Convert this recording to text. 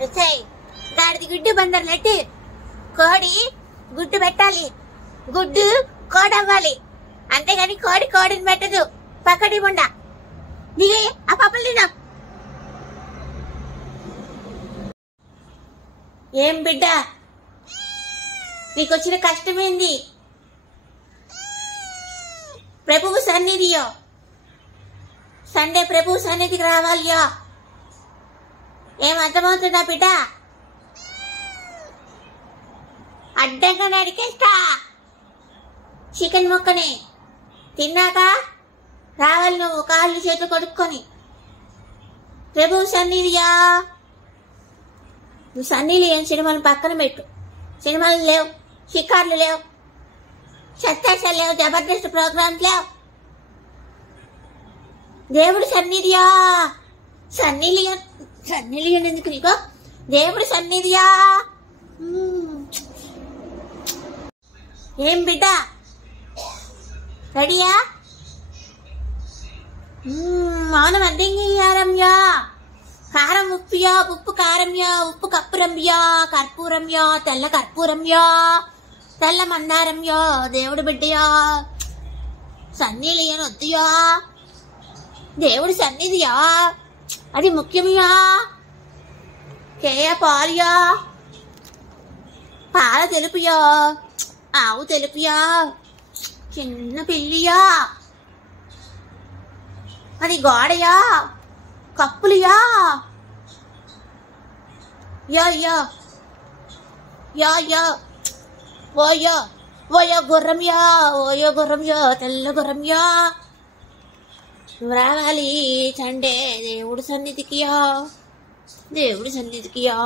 గాడిది గుడ్డు బందర్లెట్టి కోడి గుడ్డు పెట్టాలి, గుడ్డు కోడవ్వాలి, అంతేగాని కోడి కోడిని పెట్టదు. పక్కడి ఉండ దిగి ఆ పప్పులు తిన్నా. ఏం బిడ్డ నీకొచ్చిన కష్టమేంది? ప్రభువు సన్నిధియో, సండే ప్రభువు సన్నిధికి రావాలియో. ఏం అర్థమవుతుందా బిడ్డ? అడ్డంగా నడికేస్తా చికెన్ ముక్కని తిన్నాక రావాలి నువ్వు కాళ్ళు చేతులు కొడుక్కొని. ప్రభువు సన్నిధియా. నువ్వు సన్నీలు ఏం సినిమాలు పక్కన పెట్టు. సినిమాలు లేవు, షికార్లు లేవు, సత్యాసాలు లేవు, జబర్దస్త్ ప్రోగ్రామ్స్ లేవు. దేవుడు సన్నిధియా. సన్నిలియన్ ఎందుకు నీకో? దేవుడు సన్నిధియా. ఏం బిడ్డ రెడీయా? మౌనం అద్దెంగియారమ్యా. కారం ఉప్పుయా, ఉప్పు కారంయా, ఉప్పు కప్పురంయా, కర్పూరంయా, తెల్ల కర్పూరంయా, తెల్ల మందారంయా. దేవుడు బిడ్డయా. సన్నిలియన్ వద్దుయా. దేవుడు సన్నిధియా, అది ముఖ్యమయా. కేయ పాలుయా, పాల తెలుపుయా, ఆవు తెలుపుయా, చిన్న పిల్లియా, అది గోడయా, కప్పులుయా. యా యా యా యా ఓయో ఓయో గుర్రంయా, ఓయో గుర్రంయా, తెల్ల గుర్రంయా. నువ్వు రావాలి సండే దేవుడు సన్నిధికియా, దేవుడు సన్నిధికియా.